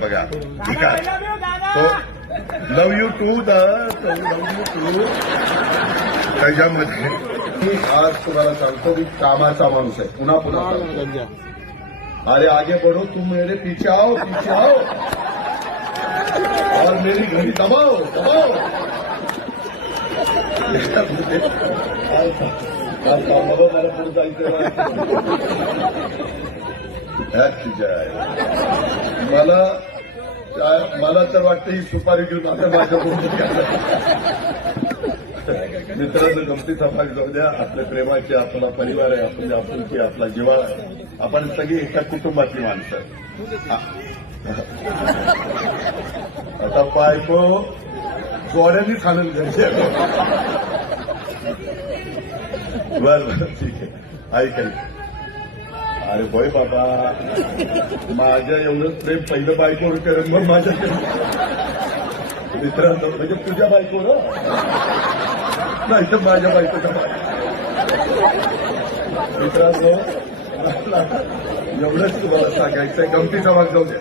बघा ठीक आहे तो लव यू टू त्याच्यामध्ये मी आज तुम्हाला सांगतो की कामाचा माणूस आहे पुन्हा पुन्हा अरे आगे बढ़ो तुम मेरे पीछे आओ और मेरी घड़ी दबाओ मला पुढे जायचं मला तर वाटतं ही सुपारी घेऊन आता माझ्या मित्रांनो गमतीचा भाग जाऊ द्या. आपल्या प्रेमाचे आपला परिवार आहे, आपली आपुलकी, आपला जिव्हाळा आहे. आपण सगळी एका कुटुंबातली माणसं. आता बायको गोड्यांनी खाणून घ्यायची. बरं ठीक आहे ऐक. अरे बोय बाबा माझ्या एवढं प्रेम पहिलं बायकोवर करेन मग माझ्या मित्रांनो म्हणजे तुझ्या बायकोवर नाही तर माझ्या बायकोच्या बायको. मित्रांनो एवढंच तुम्हाला सांगायचं गमतीचा भाग जाऊ द्या.